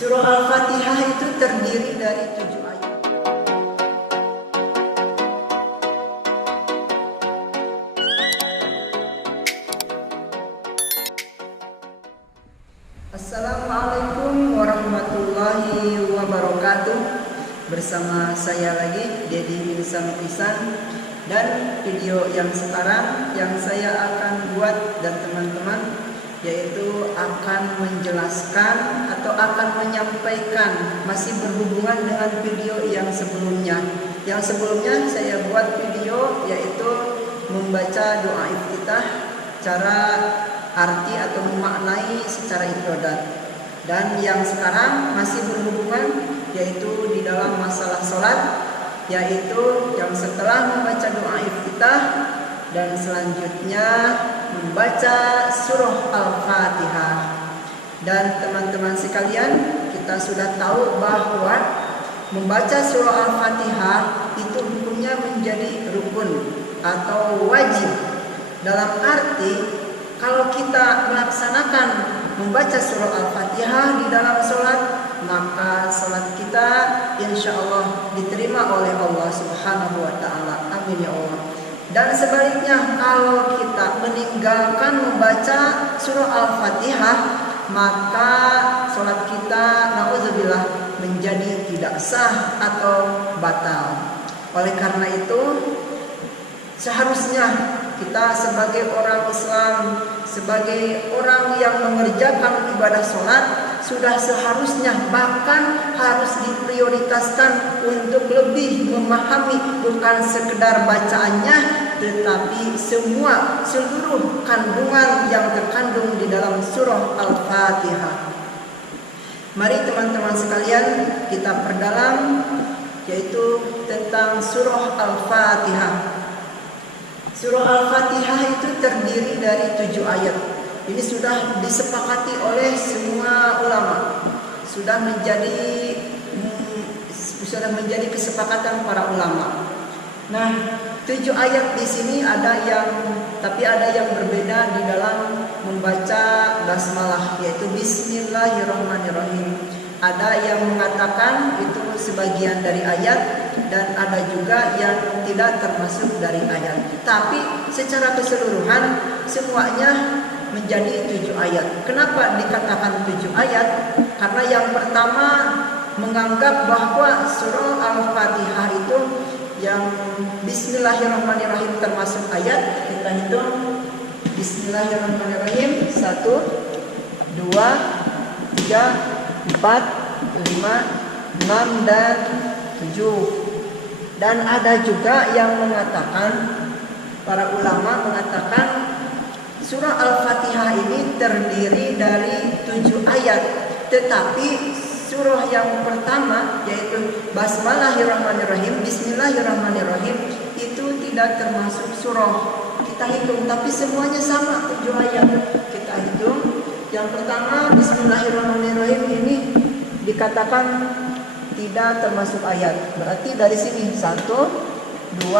Surah Al-Fatihah itu terdiri dari 7 ayat. Assalamualaikum warahmatullahi wabarakatuh. Bersama saya lagi Dedi Insan Pisan. Dan video yang sekarang yang saya akan buat dan teman-teman, yaitu akan menjelaskan atau akan menyampaikan, masih berhubungan dengan video yang sebelumnya. Yang sebelumnya saya buat video yaitu membaca doa iftitah, cara arti atau memaknai secara ibadat. Dan yang sekarang masih berhubungan yaitu di dalam masalah sholat, yaitu yang setelah membaca doa iftitah dan selanjutnya membaca surah Al-Fatihah. Dan teman-teman sekalian, kita sudah tahu bahwa membaca surah Al-Fatihah itu hukumnya menjadi rukun atau wajib. Dalam arti kalau kita melaksanakan membaca surah Al-Fatihah di dalam sholat, maka sholat kita insya Allah diterima oleh Allah Subhanahu wa Ta'ala. Amin ya Allah. Dan sebaliknya, kalau kita meninggalkan membaca surah Al-Fatihah, maka sholat kita na'udzubillah menjadi tidak sah atau batal. Oleh karena itu, seharusnya kita sebagai orang Islam, sebagai orang yang mengerjakan ibadah sholat, sudah seharusnya bahkan harus diprioritaskan untuk lebih memahami bukan sekedar bacaannya, tetapi seluruh kandungan yang terkandung di dalam surah Al-Fatihah. Mari teman-teman sekalian kita perdalam, yaitu tentang surah Al-Fatihah. Surah Al-Fatihah itu terdiri dari 7 ayat. Ini sudah disepakati oleh semua ulama. Sudah menjadi kesepakatan para ulama. Nah, 7 ayat di sini ada yang berbeda di dalam membaca basmalah, yaitu Bismillahirrahmanirrahim. Ada yang mengatakan itu sebagian dari ayat, dan ada juga yang tidak termasuk dari ayat. Tapi secara keseluruhan semuanya menjadi 7 ayat. Kenapa dikatakan 7 ayat? Karena yang pertama menganggap bahwa surah Al-Fatihah itu yang Bismillahirrahmanirrahim termasuk ayat. Kita hitung Bismillahirrahmanirrahim 1, 2, 3, 4, 5, 6, dan 7. Dan ada juga yang mengatakan, para ulama mengatakan surah Al-Fatihah ini terdiri dari 7 ayat. Tetapi surah yang pertama, yaitu Bismillahirrahmanirrahim, Bismillahirrahmanirrahim, itu tidak termasuk surah. Kita hitung, tapi semuanya sama 7 ayat. Kita hitung. Yang pertama Bismillahirrahmanirrahim ini dikatakan tidak termasuk ayat. Berarti dari sini 1, 2,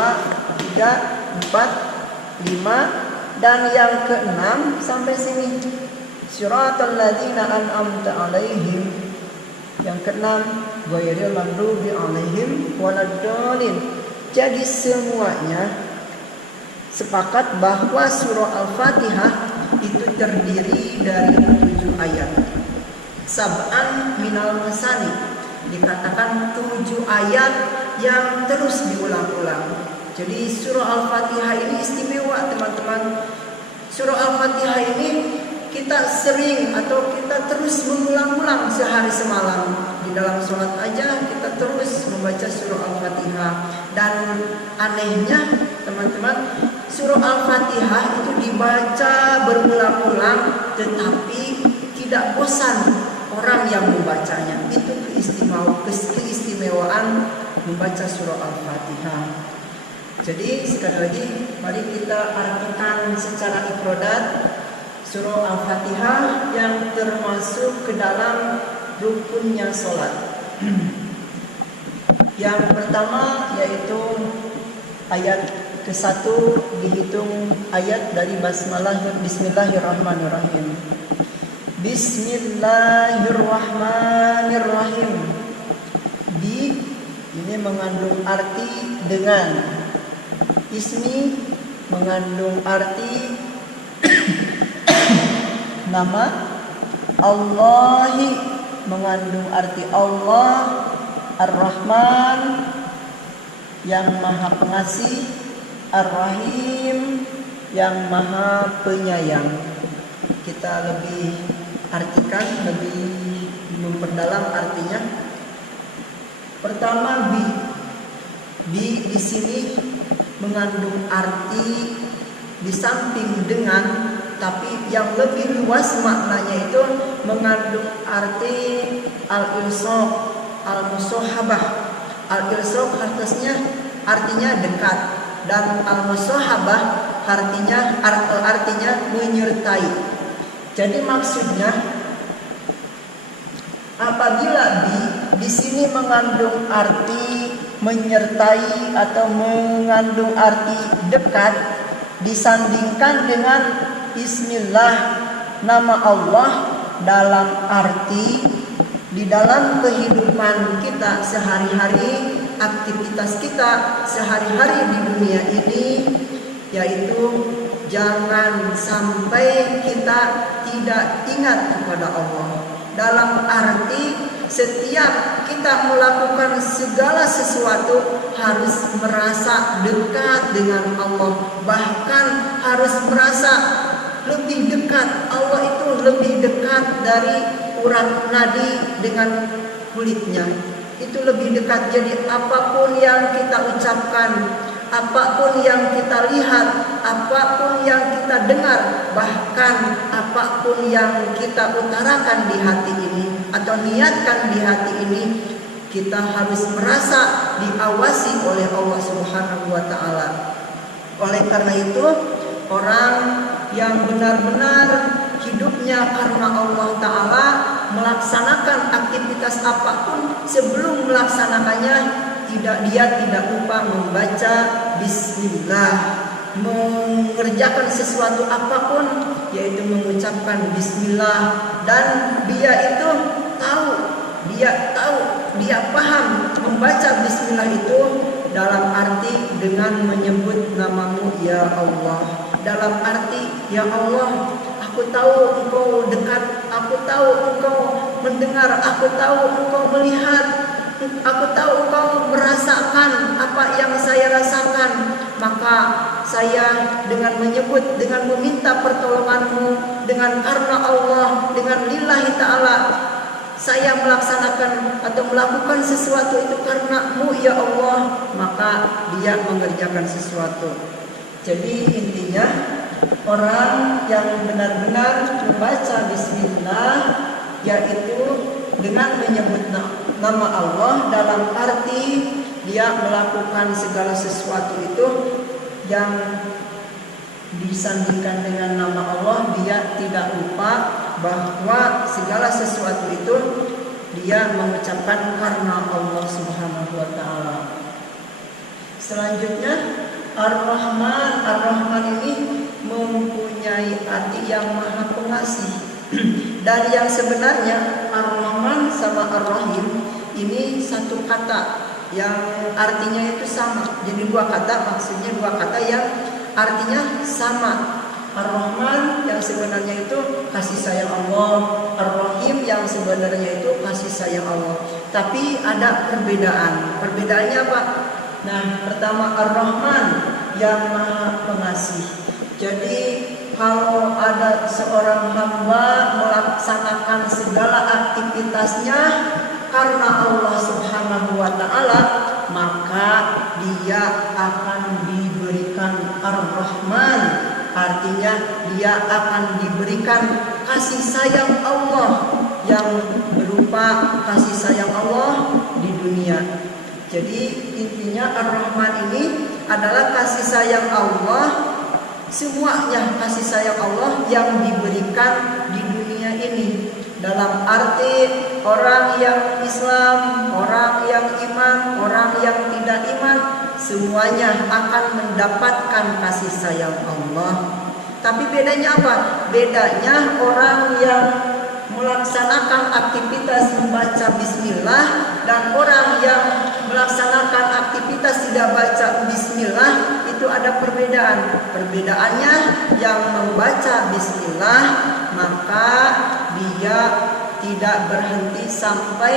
3, 4, 5, dan yang ke-6 sampai sini Siratal ladzina an'amta 'alaihim. Yang ke-6 ghairil maghdubi 'alaihim waladdallin. Jadi semuanya sepakat bahwa surah Al-Fatihah itu terdiri dari 7 ayat. Sab'an minal masani, dikatakan 7 ayat yang terus diulang-ulang. Jadi surah Al-Fatihah ini istimewa teman-teman. Surah Al-Fatihah ini kita sering atau kita terus mengulang-ulang sehari semalam. Di dalam sholat aja kita terus membaca surah Al-Fatihah. Dan anehnya teman-teman, surah Al-Fatihah itu dibaca berulang-ulang, tetapi tidak bosan orang yang membacanya. Itu keistimewaan membaca surah Al-Fatihah. Jadi sekali lagi, mari kita artikan secara ifradat surah Al-Fatihah yang termasuk ke dalam rukunnya sholat. Yang pertama yaitu ayat ke-1 dihitung ayat dari Bismillahirrahmanirrahim. Bismillahirrahmanirrahim. Bismillahirrahmanirrahim. Bi ini mengandung arti dengan. Ismi mengandung arti nama. Allahi mengandung arti Allah. Ar-Rahman yang maha pengasih. Ar-Rahim yang maha penyayang. Kita lebih artikan, lebih memperdalam artinya. Pertama, bi. Bi di sini mengandung arti di samping dengan, tapi yang lebih luas maknanya itu mengandung arti al-ilsaq, al-musahabah. Al-ilsaq artinya dekat, dan al-musahabah artinya menyertai. Jadi maksudnya apabila di sini mengandung arti menyertai atau mengandung arti dekat disandingkan dengan Bismillah, nama Allah, dalam arti di dalam kehidupan kita sehari-hari, aktivitas kita sehari-hari di dunia ini, yaitu jangan sampai kita tidak ingat kepada Allah. Dalam arti setiap kita melakukan segala sesuatu harus merasa dekat dengan Allah, bahkan harus merasa lebih dekat. Allah itu lebih dekat dari urat nadi dengan kulitnya. Itu lebih dekat. Jadi apapun yang kita ucapkan, apapun yang kita lihat, apapun yang kita dengar, bahkan apapun yang kita utarakan di hati ini atau niatkan di hati ini, kita harus merasa diawasi oleh Allah Subhanahu wa taala. Oleh karena itu, orang yang benar-benar hidupnya karena Allah taala melaksanakan aktivitas apapun, sebelum melaksanakannya dia tidak lupa membaca bismillah. Mengerjakan sesuatu apapun yaitu mengucapkan bismillah, dan dia paham membaca bismillah itu dalam arti dengan menyebut namamu ya Allah. Dalam arti ya Allah, aku tahu engkau dekat, aku tahu engkau mendengar, aku tahu engkau melihat, aku tahu engkau merasakan apa yang saya rasakan. Maka saya dengan menyebut, dengan meminta pertolonganmu, dengan karena Allah, dengan lillahi ta'ala, saya melaksanakan atau melakukan sesuatu itu karenamu ya Allah, maka dia mengerjakan sesuatu. Jadi intinya, orang yang benar-benar membaca bismillah yaitu dengan menyebut nama Allah dalam arti dia melakukan segala sesuatu itu yang disandingkan dengan nama Allah. Dia tidak lupa bahwa segala sesuatu itu dia mengucapkan karena Allah Subhanahu wa taala. Selanjutnya Ar-Rahman. Ar-Rahman ini mempunyai arti yang maha pengasih. Dan yang sebenarnya Ar-Rahman sama Ar-Rahim ini satu kata yang artinya itu sama. Jadi dua kata, maksudnya dua kata yang artinya sama. Ar-Rahman yang sebenarnya itu kasih sayang Allah, Ar-Rahim yang sebenarnya itu kasih sayang Allah. Tapi ada perbedaan. Perbedaannya apa? Nah, pertama Ar-Rahman yang maha pengasih. Jadi kalau ada seorang hamba melaksanakan segala aktivitasnya karena Allah Subhanahu wa taala, maka dia akan diberikan Ar-Rahman. Artinya dia akan diberikan kasih sayang Allah yang berupa kasih sayang Allah di dunia. Jadi intinya Ar-Rahman ini adalah kasih sayang Allah, semuanya kasih sayang Allah yang diberikan di dunia ini. Dalam arti orang yang Islam, orang yang iman, orang yang tidak iman, semuanya akan mendapatkan kasih sayang Allah. Tapi bedanya apa? Bedanya orang yang melaksanakan aktivitas membaca bismillah dan orang yang melaksanakan aktivitas tidak baca bismillah, itu ada perbedaan. Perbedaannya, yang membaca bismillah maka dia tidak berhenti sampai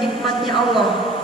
nikmatnya Allah.